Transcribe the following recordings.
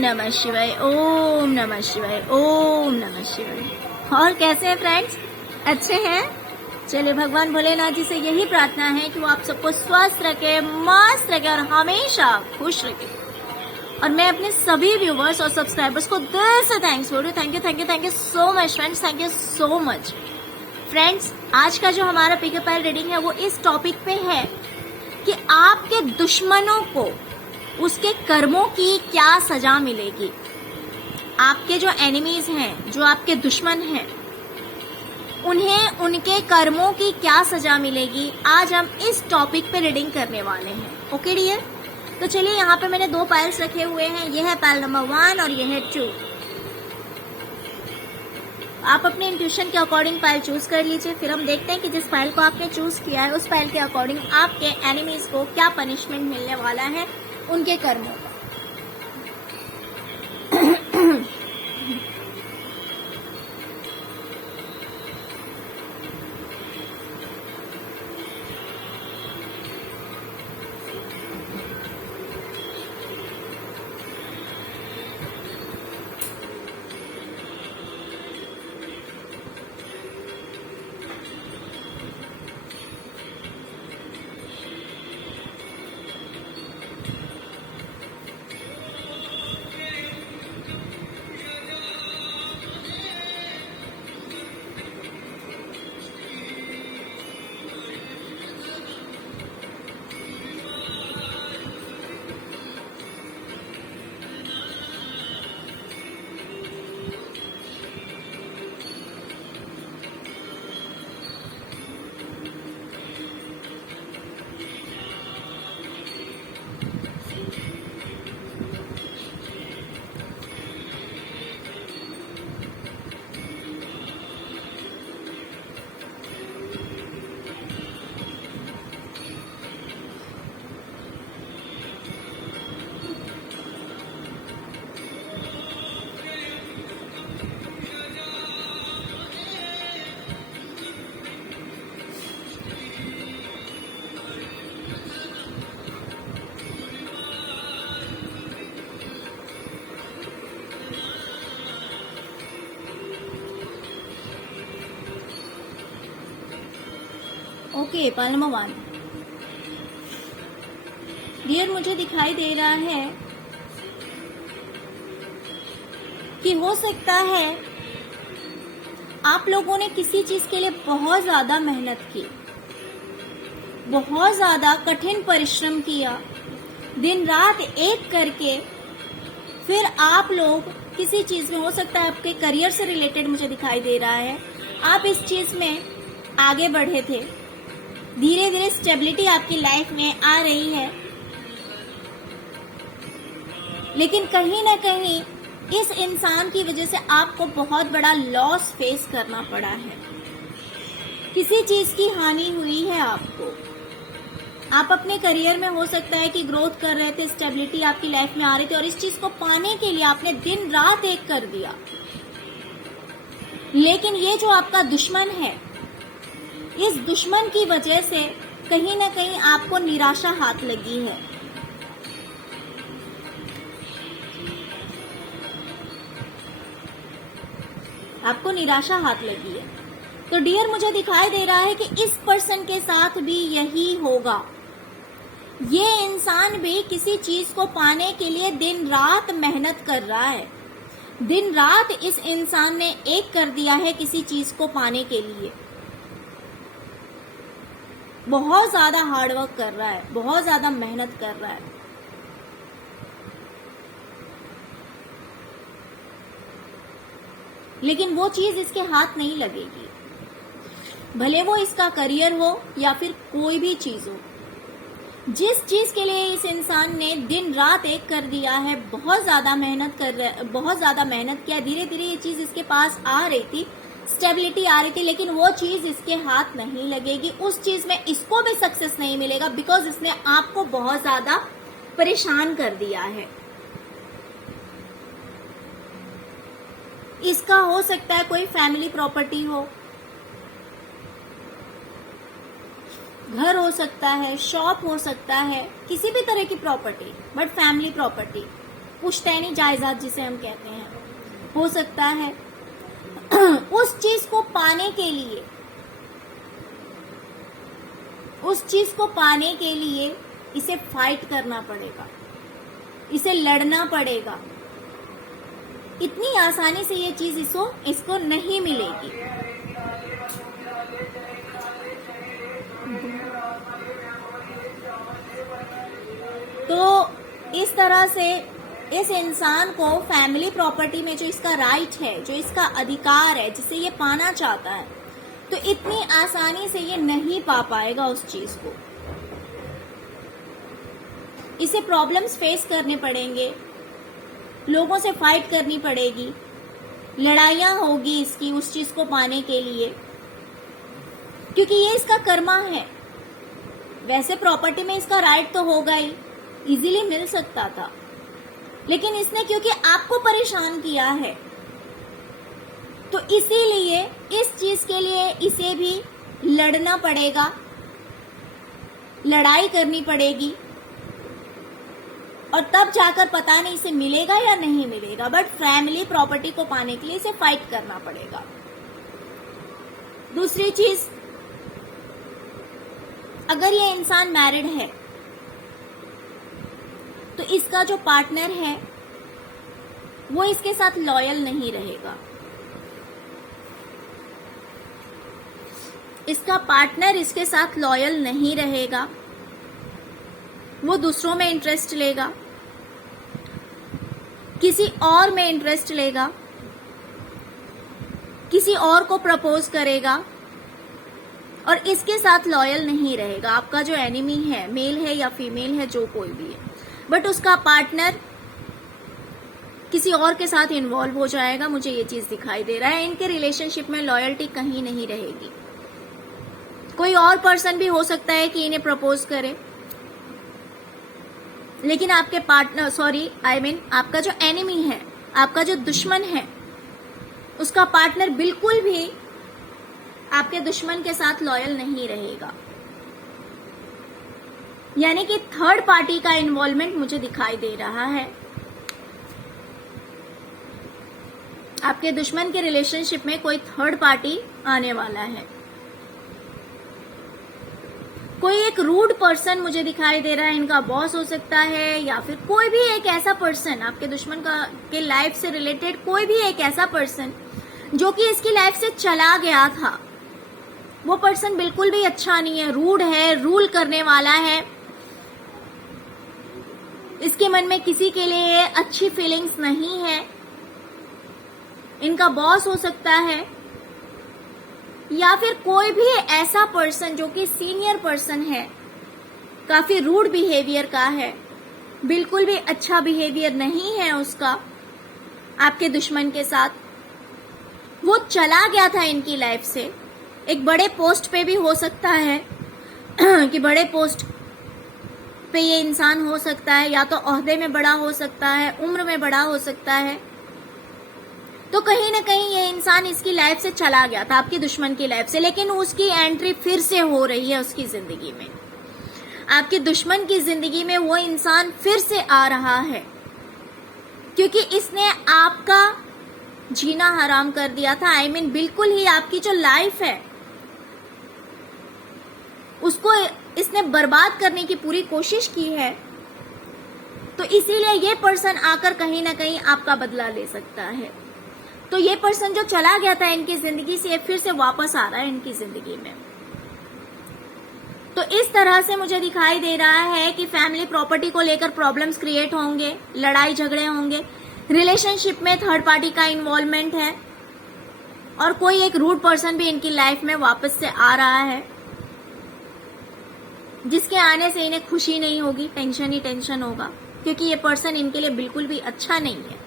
नमः शिवाय, ओम नमः शिवाय, ओम नमः शिवाय। और कैसे हैं फ्रेंड्स, अच्छे हैं? चलिए, भगवान भोलेनाथ जी से यही प्रार्थना है कि वो आप सबको स्वस्थ रखे, मस्त रखे और हमेशा खुश रखे। और मैं अपने सभी व्यूवर्स और सब्सक्राइबर्स को दिल से थैंक्स बोल रही हूँ। Thank you so much friends, thank you so much friends. आज का जो हमारा पिकअप पाइल रीडिंग है वो इस टॉपिक पे है कि आपके दुश्मनों को उसके कर्मों की क्या सजा मिलेगी। आपके जो एनिमीज हैं, जो आपके दुश्मन हैं, उन्हें उनके कर्मों की क्या सजा मिलेगी, आज हम इस टॉपिक पे रीडिंग करने वाले हैं। ओके डियर, तो चलिए, यहाँ पे मैंने 2 पाइल्स रखे हुए हैं। यह है पाइल नंबर 1 और यह है 2। आप अपने इंट्यूशन के अकॉर्डिंग पाइल चूज कर लीजिए। फिर हम देखते हैं कि जिस पाइल को आपने चूज किया है उस पाइल के अकॉर्डिंग आपके एनिमीज को क्या पनिशमेंट मिलने वाला है उनके कर्मों का। ओके, पाइल नंबर 1 डियर, मुझे दिखाई दे रहा है कि हो सकता है आप लोगों ने किसी चीज के लिए बहुत ज्यादा मेहनत की, बहुत ज्यादा कठिन परिश्रम किया, दिन रात एक करके फिर आप लोग किसी चीज में, हो सकता है आपके करियर से रिलेटेड मुझे दिखाई दे रहा है, आप इस चीज में आगे बढ़े थे। धीरे धीरे स्टेबिलिटी आपकी लाइफ में आ रही है, लेकिन कहीं ना कहीं इस इंसान की वजह से आपको बहुत बड़ा लॉस फेस करना पड़ा है। किसी चीज की हानि हुई है आपको। आप अपने करियर में हो सकता है कि ग्रोथ कर रहे थे, स्टेबिलिटी आपकी लाइफ में आ रही थी और इस चीज को पाने के लिए आपने दिन रात एक कर दिया। लेकिन ये जो आपका दुश्मन है, इस दुश्मन की वजह से कहीं ना कहीं आपको निराशा हाथ लगी है। आपको निराशा हाथ लगी है। तो डियर, मुझे दिखाई दे रहा है कि इस पर्सन के साथ भी यही होगा। ये इंसान भी किसी चीज को पाने के लिए दिन रात मेहनत कर रहा है। दिन रात इस इंसान ने एक कर दिया है किसी चीज को पाने के लिए। बहुत ज्यादा हार्डवर्क कर रहा है, बहुत ज्यादा मेहनत कर रहा है। लेकिन वो चीज इसके हाथ नहीं लगेगी, भले वो इसका करियर हो या फिर कोई भी चीज हो। जिस चीज के लिए इस इंसान ने दिन रात एक कर दिया है, बहुत ज्यादा मेहनत किया, धीरे धीरे ये चीज इसके पास आ रही थी, स्टेबिलिटी आ रही थी, लेकिन वो चीज इसके हाथ नहीं लगेगी। उस चीज में इसको भी सक्सेस नहीं मिलेगा, बिकॉज इसने आपको बहुत ज्यादा परेशान कर दिया है। इसका हो सकता है कोई फैमिली प्रॉपर्टी हो, घर हो सकता है, शॉप हो सकता है, किसी भी तरह की प्रॉपर्टी, बट फैमिली प्रॉपर्टी। पुश्तैनी जायदाद जिसे हम कहते हैं, हो सकता है उस चीज को पाने के लिए, उस चीज को पाने के लिए इसे फाइट करना पड़ेगा, इसे लड़ना पड़ेगा। इतनी आसानी से ये चीज इसको नहीं मिलेगी। तो इस तरह से इस इंसान को फैमिली प्रॉपर्टी में जो इसका राइट है, जो इसका अधिकार है, जिसे ये पाना चाहता है, तो इतनी आसानी से ये नहीं पा पाएगा उस चीज को। इसे प्रॉब्लम्स फेस करने पड़ेंगे, लोगों से फाइट करनी पड़ेगी, लड़ाइयां होगी इसकी उस चीज को पाने के लिए, क्योंकि ये इसका कर्मा है। वैसे प्रॉपर्टी में इसका राइट तो होगा ही, इजीली मिल सकता था, लेकिन इसने क्योंकि आपको परेशान किया है, तो इसीलिए इस चीज के लिए इसे भी लड़ना पड़ेगा, लड़ाई करनी पड़ेगी, और तब जाकर पता नहीं इसे मिलेगा या नहीं मिलेगा, बट फैमिली प्रॉपर्टी को पाने के लिए इसे फाइट करना पड़ेगा। दूसरी चीज, अगर ये इंसान मैरिड है तो इसका जो पार्टनर है वो इसके साथ लॉयल नहीं रहेगा। इसका पार्टनर इसके साथ लॉयल नहीं रहेगा, वो दूसरों में इंटरेस्ट लेगा, किसी और में इंटरेस्ट लेगा, किसी और को प्रपोज करेगा और इसके साथ लॉयल नहीं रहेगा। आपका जो एनिमी है, मेल है या फीमेल है, जो कोई भी है, बट उसका पार्टनर किसी और के साथ इन्वॉल्व हो जाएगा। मुझे ये चीज दिखाई दे रहा है। इनके रिलेशनशिप में लॉयल्टी कहीं नहीं रहेगी। कोई और पर्सन भी हो सकता है कि इन्हें प्रपोज करे, लेकिन आपके पार्टनर आपका जो एनिमी है, आपका जो दुश्मन है, उसका पार्टनर बिल्कुल भी आपके दुश्मन के साथ लॉयल नहीं रहेगा। यानी कि थर्ड पार्टी का इन्वॉल्वमेंट मुझे दिखाई दे रहा है। आपके दुश्मन के रिलेशनशिप में कोई थर्ड पार्टी आने वाला है। कोई एक रूड पर्सन मुझे दिखाई दे रहा है, इनका बॉस हो सकता है, या फिर कोई भी एक ऐसा पर्सन आपके दुश्मन के लाइफ से रिलेटेड, कोई भी एक ऐसा पर्सन जो कि इसकी लाइफ से चला गया था। वो पर्सन बिल्कुल भी अच्छा नहीं है, रूड है, रूल करने वाला है। इसके मन में किसी के लिए अच्छी फीलिंग्स नहीं है। इनका बॉस हो सकता है, या फिर कोई भी ऐसा पर्सन जो कि सीनियर पर्सन है, काफी रूड बिहेवियर का है, बिल्कुल भी अच्छा बिहेवियर नहीं है उसका आपके दुश्मन के साथ। वो चला गया था इनकी लाइफ से। एक बड़े पोस्ट पे भी हो सकता है कि बड़े पोस्ट पे ये इंसान हो सकता है, या तो ओहदे में बड़ा हो सकता है, उम्र में बड़ा हो सकता है। तो कहीं ना कहीं ये इंसान इसकी लाइफ से चला गया था, आपकी दुश्मन की लाइफ से, लेकिन उसकी एंट्री फिर से हो रही है उसकी जिंदगी में। आपके दुश्मन की जिंदगी में वो इंसान फिर से आ रहा है, क्योंकि इसने आपका जीना हराम कर दिया था। बिल्कुल ही आपकी जो लाइफ है उसको इसने बर्बाद करने की पूरी कोशिश की है। तो इसीलिए ये पर्सन आकर कहीं ना कहीं आपका बदला ले सकता है। तो ये पर्सन जो चला गया था इनकी जिंदगी से, फिर से वापस आ रहा है इनकी जिंदगी में। तो इस तरह से मुझे दिखाई दे रहा है कि फैमिली प्रॉपर्टी को लेकर प्रॉब्लम्स क्रिएट होंगे, लड़ाई झगड़े होंगे, रिलेशनशिप में थर्ड पार्टी का इन्वॉल्वमेंट है, और कोई एक रूड पर्सन भी इनकी लाइफ में वापस से आ रहा है, जिसके आने से इन्हें खुशी नहीं होगी, टेंशन ही टेंशन होगा, क्योंकि ये पर्सन इनके लिए बिल्कुल भी अच्छा नहीं है।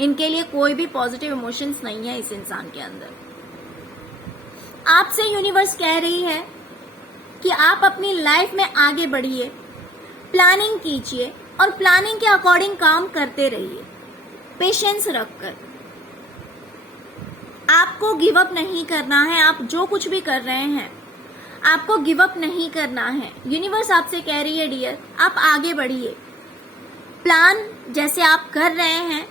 इनके लिए कोई भी पॉजिटिव इमोशंस नहीं है इस इंसान के अंदर। आपसे यूनिवर्स कह रही है कि आप अपनी लाइफ में आगे बढ़िए, प्लानिंग कीजिए और प्लानिंग के अकॉर्डिंग काम करते रहिए, पेशेंस रखकर। आपको गिव अप नहीं करना है। आप जो कुछ भी कर रहे हैं आपको गिव अप नहीं करना है। यूनिवर्स आपसे कह रही है डियर, आप आगे बढ़िए, प्लान जैसे आप कर रहे हैं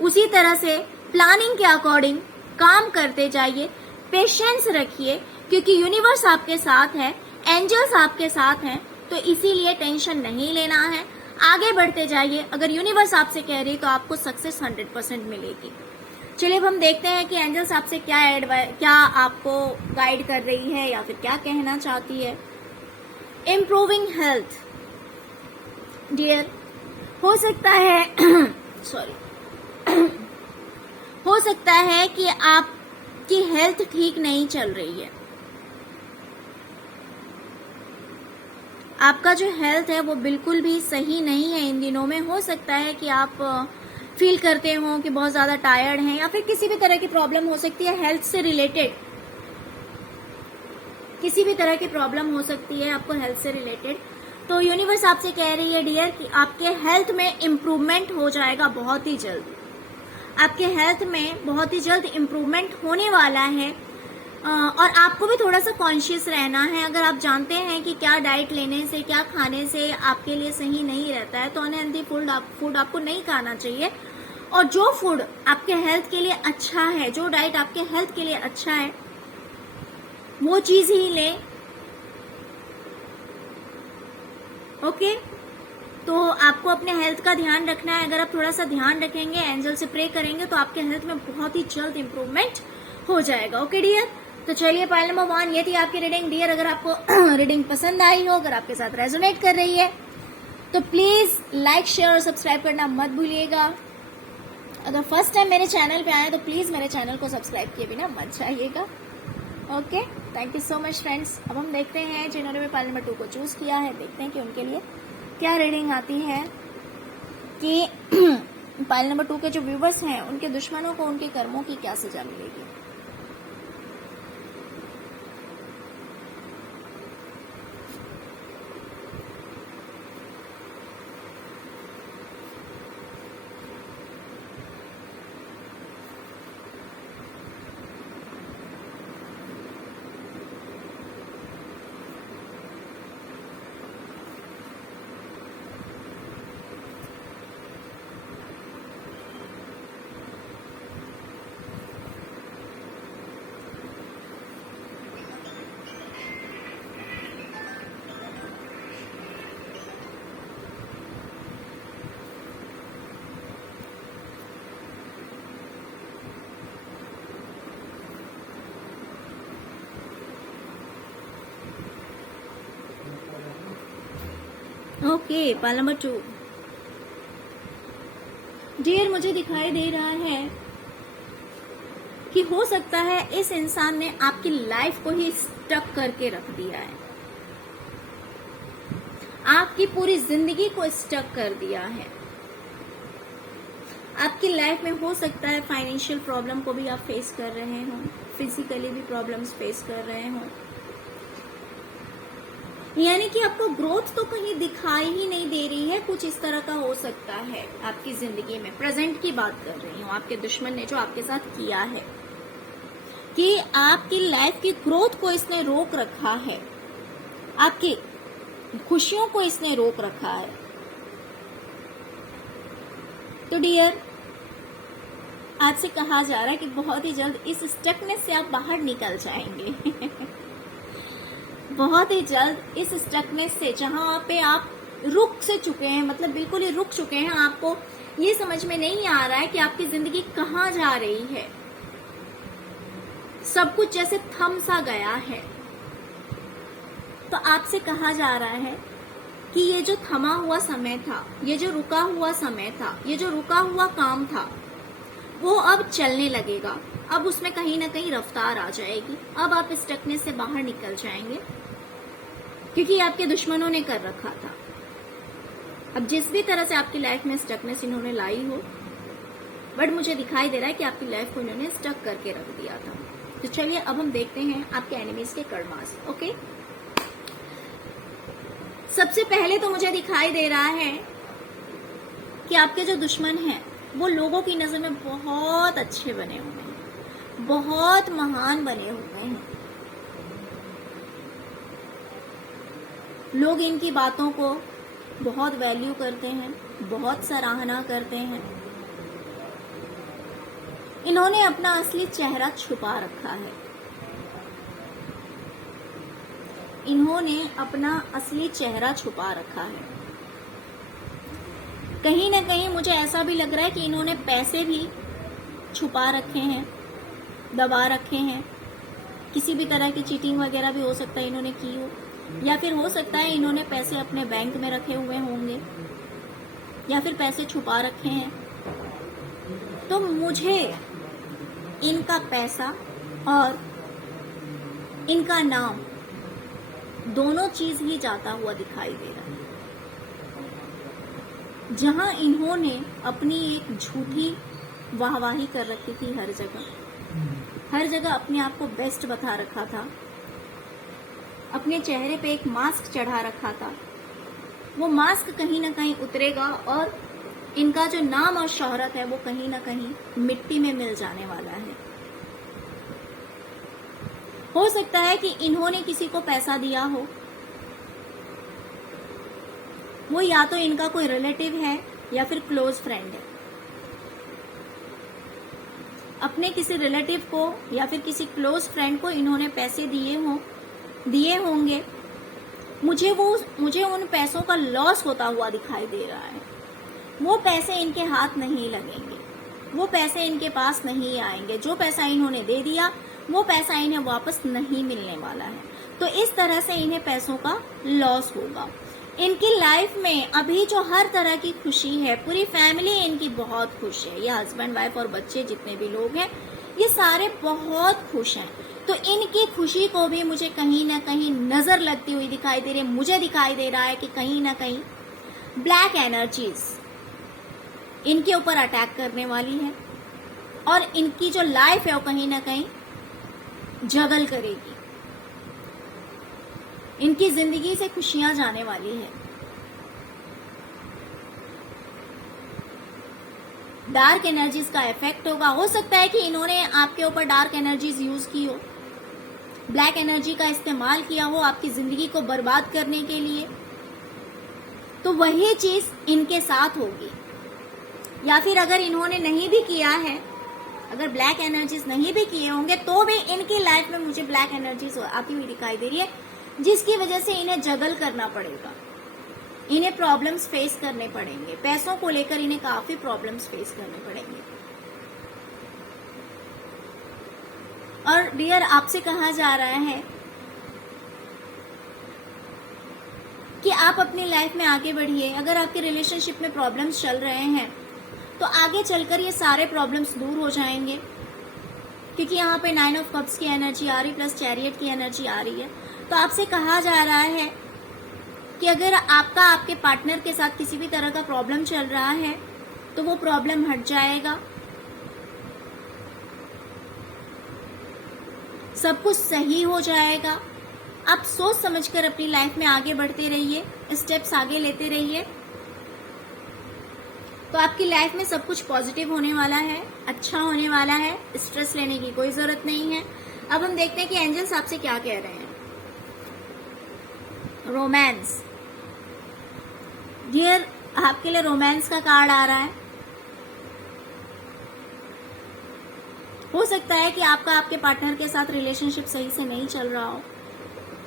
उसी तरह से प्लानिंग के अकॉर्डिंग काम करते जाइए, पेशेंस रखिए, क्योंकि यूनिवर्स आपके साथ है, एंजल्स आपके साथ हैं, तो इसीलिए टेंशन नहीं लेना है, आगे बढ़ते जाइए। अगर यूनिवर्स आपसे कह रही तो आपको सक्सेस 100% मिलेगी। चलिए अब हम देखते हैं कि एंजल्स आपसे क्या आपको गाइड कर रही है या फिर क्या कहना चाहती है। इम्प्रूविंग हेल्थ डियर, हो सकता है सॉरी हो सकता है कि आपकी हेल्थ ठीक नहीं चल रही है। आपका जो हेल्थ है वो बिल्कुल भी सही नहीं है इन दिनों में। हो सकता है कि आप फील करते हो कि बहुत ज्यादा टायर्ड हैं, या फिर किसी भी तरह की प्रॉब्लम हो सकती है हेल्थ से रिलेटेड, किसी भी तरह की प्रॉब्लम हो सकती है आपको हेल्थ से रिलेटेड। तो यूनिवर्स आपसे कह रही है डियर कि आपके हेल्थ में इम्प्रूवमेंट हो जाएगा बहुत ही जल्द। आपके हेल्थ में बहुत ही जल्द इम्प्रूवमेंट होने वाला है, और आपको भी थोड़ा सा कॉन्शियस रहना है। अगर आप जानते हैं कि क्या डाइट लेने से, क्या खाने से आपके लिए सही नहीं रहता है, तो अनहेल्दी फूड आपको नहीं खाना चाहिए। और जो फूड आपके हेल्थ के लिए अच्छा है, जो डाइट आपके हेल्थ के लिए अच्छा है, वो चीज ही लें। ओके, तो आपको अपने हेल्थ का ध्यान रखना है। अगर आप थोड़ा सा ध्यान रखेंगे, एंजल से प्रे करेंगे, तो आपके हेल्थ में बहुत ही जल्द इम्प्रूवमेंट हो जाएगा। ओके डियर, तो चलिए पाइल नंबर 1 ये थी आपकी रीडिंग डियर। अगर आपको रीडिंग पसंद आई हो, अगर आपके साथ रेजोनेट कर रही है, तो प्लीज लाइक, शेयर और सब्सक्राइब करना मत भूलिएगा। अगर फर्स्ट टाइम मेरे चैनल पे आए तो प्लीज मेरे चैनल को सब्सक्राइब किए बिना मत जाइएगा। Okay, thank you so much friends. अब हम देखते हैं जिन्होंने भी पाइल नंबर 2 को चूज किया है, देखते हैं कि उनके लिए क्या रीडिंग आती है कि पाइल नंबर 2 के जो व्यूवर्स हैं उनके दुश्मनों को उनके कर्मों की क्या सजा मिलेगी। ओके, पाइल नंबर 2 डियर, मुझे दिखाई दे रहा है कि हो सकता है इस इंसान ने आपकी लाइफ को ही स्टक करके रख दिया है, आपकी पूरी जिंदगी को स्टक कर दिया है। आपकी लाइफ में हो सकता है फाइनेंशियल प्रॉब्लम को भी आप फेस कर रहे हो, फिजिकली भी प्रॉब्लम्स फेस कर रहे हो, यानी कि आपको ग्रोथ तो कहीं दिखाई ही नहीं दे रही है। कुछ इस तरह का हो सकता है आपकी जिंदगी में। प्रेजेंट की बात कर रही हूँ, आपके दुश्मन ने जो आपके साथ किया है कि आपकी लाइफ की ग्रोथ को इसने रोक रखा है, आपकी खुशियों को इसने रोक रखा है। तो डियर, आपसे कहा जा रहा है कि बहुत ही जल्द इस स्टकनेस से आप बाहर निकल जाएंगे बहुत ही जल्द इस स्टकनेस से, जहां पे आप रुक से चुके हैं, मतलब बिल्कुल ही रुक चुके हैं, आपको ये समझ में नहीं आ रहा है कि आपकी जिंदगी कहाँ जा रही है, सब कुछ जैसे थम सा गया है। तो आपसे कहा जा रहा है कि ये जो थमा हुआ समय था, ये जो रुका हुआ समय था, ये जो रुका हुआ काम था, वो अब चलने लगेगा। अब उसमें कहीं ना कहीं रफ्तार आ जाएगी। अब आप इस स्टकनेस से बाहर निकल जाएंगे, क्योंकि आपके दुश्मनों ने कर रखा था। अब जिस भी तरह से आपकी लाइफ में स्टकनेस इन्होंने लाई हो, बट मुझे दिखाई दे रहा है कि आपकी लाइफ को इन्होंने स्टक करके रख दिया था। तो चलिए अब हम देखते हैं आपके एनिमीज के कर्मास। ओके, सबसे पहले तो मुझे दिखाई दे रहा है कि आपके जो दुश्मन हैं वो लोगों की नजर में बहुत अच्छे बने हुए हैं, बहुत महान बने हुए हैं। लोग इनकी बातों को बहुत वैल्यू करते हैं, बहुत सराहना करते हैं। इन्होंने अपना असली चेहरा छुपा रखा है। इन्होंने अपना असली चेहरा छुपा रखा है। कहीं ना कहीं मुझे ऐसा भी लग रहा है कि इन्होंने पैसे भी छुपा रखे हैं, दबा रखे हैं। किसी भी तरह की चीटिंग वगैरह भी हो सकता है इन्होंने की हो, या फिर हो सकता है इन्होंने पैसे अपने बैंक में रखे हुए होंगे, या फिर पैसे छुपा रखे हैं। तो मुझे इनका पैसा और इनका नाम दोनों चीज ही जाता हुआ दिखाई दे रहा है। जहां इन्होंने अपनी एक झूठी वाहवाही कर रखी थी, हर जगह अपने आप को बेस्ट बता रखा था, अपने चेहरे पे एक मास्क चढ़ा रखा था, वो मास्क कहीं ना कहीं उतरेगा और इनका जो नाम और शोहरत है वो कहीं ना कहीं मिट्टी में मिल जाने वाला है। हो सकता है कि इन्होंने किसी को पैसा दिया हो, वो या तो इनका कोई रिलेटिव है या फिर क्लोज फ्रेंड है। अपने किसी रिलेटिव को या फिर किसी क्लोज फ्रेंड को इन्होंने पैसे दिए होंगे। मुझे उन पैसों का लॉस होता हुआ दिखाई दे रहा है। वो पैसे इनके हाथ नहीं लगेंगे, वो पैसे इनके पास नहीं आएंगे। जो पैसा इन्होंने दे दिया वो पैसा इन्हें वापस नहीं मिलने वाला है। तो इस तरह से इन्हें पैसों का लॉस होगा। इनकी लाइफ में अभी जो हर तरह की खुशी है, पूरी फैमिली इनकी बहुत खुश है। ये हस्बैंड वाइफ और बच्चे जितने भी लोग हैं ये सारे बहुत खुश हैं। तो इनकी खुशी को भी मुझे कहीं ना कहीं नजर लगती हुई दिखाई दे रही है। मुझे दिखाई दे रहा है कि कहीं ना कहीं ब्लैक एनर्जीज इनके ऊपर अटैक करने वाली है और इनकी जो लाइफ है वो कहीं ना कहीं जगल करेगी। इनकी जिंदगी से खुशियां जाने वाली है। डार्क एनर्जीज का इफेक्ट होगा। हो सकता है कि इन्होंने आपके ऊपर डार्क एनर्जीज यूज की हो, ब्लैक एनर्जी का इस्तेमाल किया हो आपकी जिंदगी को बर्बाद करने के लिए। तो वही चीज इनके साथ होगी। या फिर अगर इन्होंने नहीं भी किया है, अगर ब्लैक एनर्जीज नहीं भी किए होंगे, तो भी इनकी लाइफ में मुझे ब्लैक एनर्जीज आती हुई दिखाई दे रही है, जिसकी वजह से इन्हें जगल करना पड़ेगा। इन्हें प्रॉब्लम्स फेस करने पड़ेंगे। पैसों को लेकर इन्हें काफी प्रॉब्लम्स फेस करने पड़ेंगे। और डियर, आपसे कहा जा रहा है कि आप अपनी लाइफ में आगे बढ़िए। अगर आपके रिलेशनशिप में प्रॉब्लम्स चल रहे हैं तो आगे चलकर ये सारे प्रॉब्लम्स दूर हो जाएंगे, क्योंकि यहाँ पे 9 ऑफ कप्स की एनर्जी आ रही प्लस चैरियट की एनर्जी आ रही है। तो आपसे कहा जा रहा है कि अगर आपके पार्टनर के साथ किसी भी तरह का प्रॉब्लम चल रहा है तो वो प्रॉब्लम हट जाएगा, सब कुछ सही हो जाएगा। आप सोच समझकर अपनी लाइफ में आगे बढ़ते रहिए, स्टेप्स आगे लेते रहिए, तो आपकी लाइफ में सब कुछ पॉजिटिव होने वाला है, अच्छा होने वाला है। स्ट्रेस लेने की कोई जरूरत नहीं है। अब हम देखते हैं कि एंजल्स आपसे क्या कह रहे हैं। रोमांस, डियर, आपके लिए रोमांस का कार्ड आ रहा है। हो सकता है कि आपके पार्टनर के साथ रिलेशनशिप सही से नहीं चल रहा हो,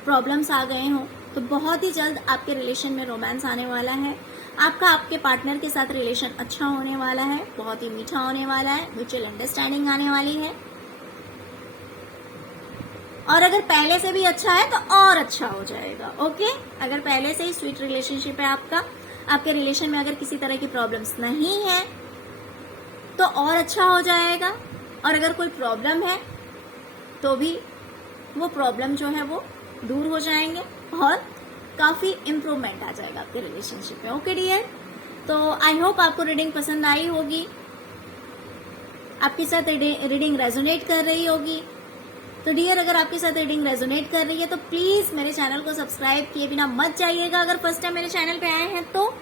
प्रॉब्लम्स आ गए हो, तो बहुत ही जल्द आपके रिलेशन में रोमांस आने वाला है। आपके पार्टनर के साथ रिलेशन अच्छा होने वाला है, बहुत ही मीठा होने वाला है, म्यूचुअल अंडरस्टैंडिंग आने वाली है। और अगर पहले से भी अच्छा है तो और अच्छा हो जाएगा। ओके, अगर पहले से ही स्वीट रिलेशनशिप है आपके रिलेशन में अगर किसी तरह की प्रॉब्लम्स नहीं है तो और अच्छा हो जाएगा। और अगर कोई प्रॉब्लम है तो भी वो प्रॉब्लम जो है वो दूर हो जाएंगे और काफी इम्प्रूवमेंट आ जाएगा आपके रिलेशनशिप में। ओके डियर, तो आई होप आपको रीडिंग पसंद आई होगी, आपके साथ रीडिंग रेजोनेट कर रही होगी। तो डियर, अगर आपके साथ रीडिंग रेजोनेट कर रही है तो प्लीज मेरे चैनल को सब्सक्राइब किए बिना मत जाइएगा अगर फर्स्ट टाइम मेरे चैनल पे आए हैं तो,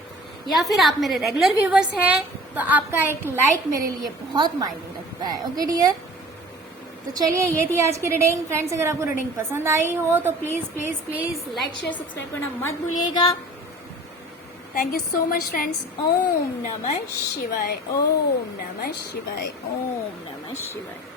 या फिर आप मेरे रेगुलर व्यूवर्स हैं तो आपका एक लाइक मेरे लिए बहुत मायने रखता है। ओके डियर, तो चलिए ये थी आज की रीडिंग। फ्रेंड्स, अगर आपको रीडिंग पसंद आई हो तो please please please like share subscribe करना मत भूलिएगा। Thank you so much friends. ओम नमः शिवाय. ओम नमः शिवाय. ओम नमः शिवाय.